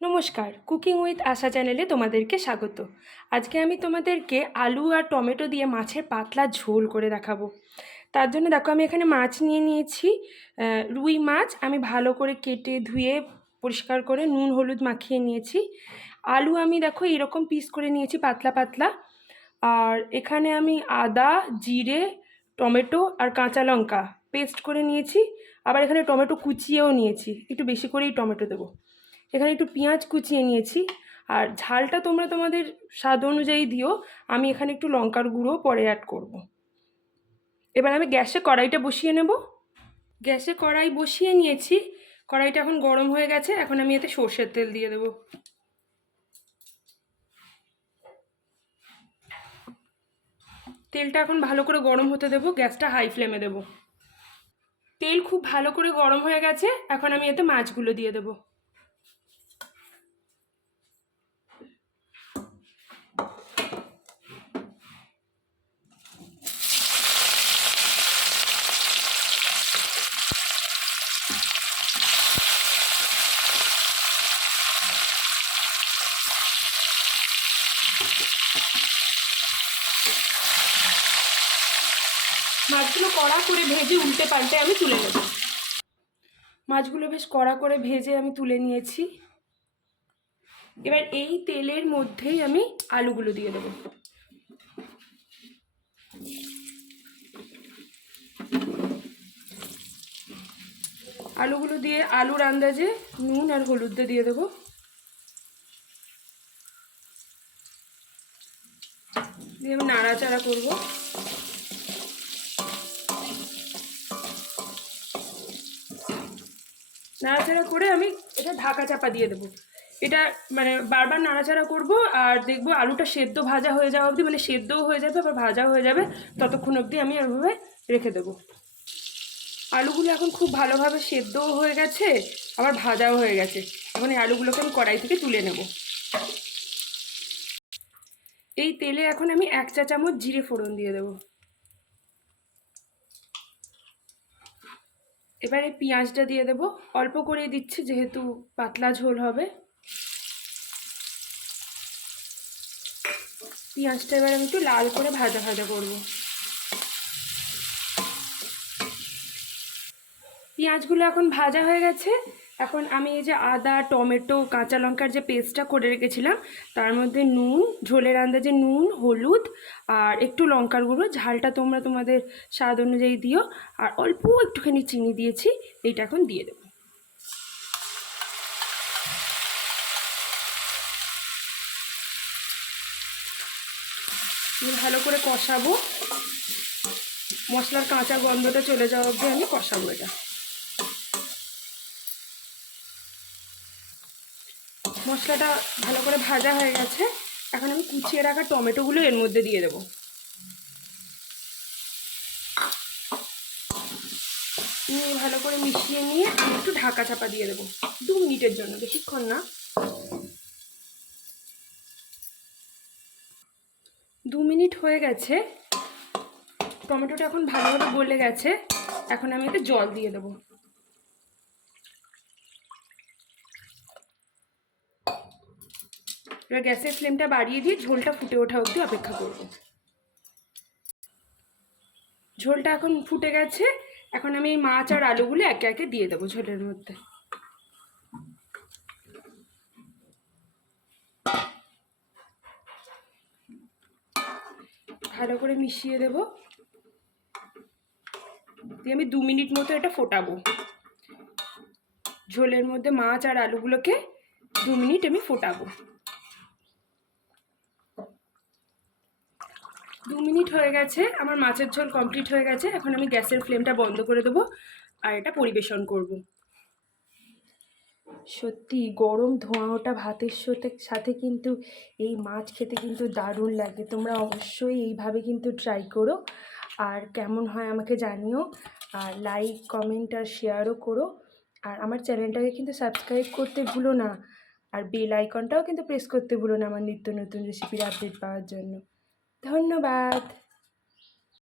নমস্কার cooking with আশা চ্যানেলে তোমাদেরকে স্বাগত। আজকে আমি তোমাদেরকে আলু আর টমেটো দিয়ে মাছের পাতলা ঝোল করে দেখাবো। তার জন্য দেখো, আমি এখানে মাছ নিয়ে নিয়েছি রুই মাছ। আমি ভালো করে কেটে ধুয়ে পরিষ্কার করে নুন, হলুদ মাখিয়ে নিয়েছি। আলু আমি দেখো, এরকম পিস করে নিয়েছি পাতলা পাতলা। আর এখানে আমি আদা, জিরে, টমেটো আর কাঁচা লঙ্কা পেস্ট করে নিয়েছি। আবার এখানে টমেটো কুচিয়েও নিয়েছি। একটু বেশি করেই টমেটো দেবো। এখানে একটু পেঁয়াজ কুচিয়ে নিয়েছি। আর ঝালটা তোমরা তোমাদের স্বাদ অনুযায়ী দিও। আমি এখানে একটু লঙ্কার গুঁড়ো পরে অ্যাড করব। এবার আমি গ্যাসে কড়াইটা বসিয়ে নেব। গ্যাসে কড়াই বসিয়ে নিয়েছি। কড়াইটা এখন গরম হয়ে গেছে। এখন আমি এতে সর্ষের তেল দিয়ে দেবো। তেলটা এখন ভালো করে গরম হতে দেবো। গ্যাসটা হাই ফ্লেমে দেবো। তেল খুব ভালো করে গরম হয়ে গেছে। এখন আমি এতে মাছগুলো দিয়ে দেবো। মাছগুলো কড়া করে ভেজে উল্টে পাল্টে আমি তুলে নেব। মাছগুলো বেশ কড়া করে ভেজে আমি তুলে নিয়েছি। এবার এই তেলের মধ্যেই আমি আলুগুলো দিয়ে দেবো। আলুগুলো দিয়ে আলুর আন্দাজে নুন আর হলুদ দিয়ে দেবো। দিয়ে আমি নাড়াচাড়া করব। নাড়াচাড়া করে আমি এটা ঢাকা চাপা দিয়ে দেবো। এটা মানে বারবার নাড়াচাড়া করব আর দেখব আলুটা সেদ্ধ ভাজা হয়ে যাওয়া অবধি মানে সেদ্ধও হয়ে যাবে আবার ভাজা হয়ে যাবে, ততক্ষণ অবধি আমি এভাবে রেখে দেবো। আলুগুলো এখন খুব ভালোভাবে সেদ্ধও হয়ে গেছে, আবার ভাজাও হয়ে গেছে। এখন এই আলুগুলোকে আমি কড়াই থেকে তুলে নেব। এই তেলে এখন আমি এক চা চামচ জিরে ফোড়ন দিয়ে দেবো। এবারে পেঁয়াজটা দিয়ে দেব। অল্প করে দিচ্ছি, যেহেতু পাতলা ঝোল হবে। পেঁয়াজটা এবার আমি একটু লাল করে ভাজা ভাজা করব। পেঁয়াজগুলো এখন ভাজা হয়ে গেছে। এখন আমি এই যে আদা, টমেটো, কাঁচা লঙ্কার যে পেস্টটা করে রেখেছিলাম, তার মধ্যে নুন, ঝোলের আন্দাজে নুন, হলুদ আর একটু লঙ্কার গুঁড়ো। ঝালটা তোমরা তোমাদের স্বাদ অনুযায়ী দিও। আর অল্প একটুখানি চিনি দিয়েছি, এইটা এখন দিয়ে দেবো। ভালো করে কষাবো। মশলার কাঁচা গন্ধটা চলে যাওয়া অবধি আমি কষাবো এটা। মশলাটা ভালো করে ভাজা হয়ে গেছে। এখন আমি কুচিয়ে রাখা টমেটোগুলো এর মধ্যে দিয়ে দেবো। নিয়ে ভালো করে মিশিয়ে নিয়ে আমি একটু ঢাকা চাপা দিয়ে দেবো। দু মিনিটের জন্য, বেশিক্ষণ না। দু মিনিট হয়ে গেছে। টমেটোটা এখন ভালোভাবে গলে গেছে। এখন আমি এতে জল দিয়ে দেবো। এবার গ্যাসের ফ্লেমটা বাড়িয়ে দিয়ে ঝোলটা ফুটে ওঠা অবধি অপেক্ষা করব। ঝোলটা এখন ফুটে গেছে। এখন আমি এই মাছ আর আলুগুলো একে একে দিয়ে দেবো ঝোলের মধ্যে। ভালো করে মিশিয়ে দেব। দিয়ে আমি দু মিনিট মতো এটা ফোটাবো। ঝোলের মধ্যে মাছ আর আলুগুলোকে দু মিনিট আমি ফোটাবো। দু মিনিট হয়ে গেছে, আমার মাছের ঝোল কমপ্লিট হয়ে গেছে, এখন আমি গ্যাসের ফ্লেমটা বন্ধ করে দেবো আর এটা পরিবেশন করব। সত্যি, গরম ধোঁয়া ওটা ভাতের সাথে সাথে কিন্তু এই মাছ খেতে কিন্তু দারুণ লাগে। তোমরা অবশ্যই এইভাবে কিন্তু ট্রাই করো। আর কেমন হয় আমাকে জানিও, আর লাইক কমেন্ট আর শেয়ারও করো। আর আমার চ্যানেলটাকে কিন্তু সাবস্ক্রাইব করতে ভুলো না। আর বেল আইকনটাও কিন্তু প্রেস করতে ভুলো না আমার নিত্য নতুন রেসিপির আপডেট পাওয়ার জন্য। ধন্যবাদ।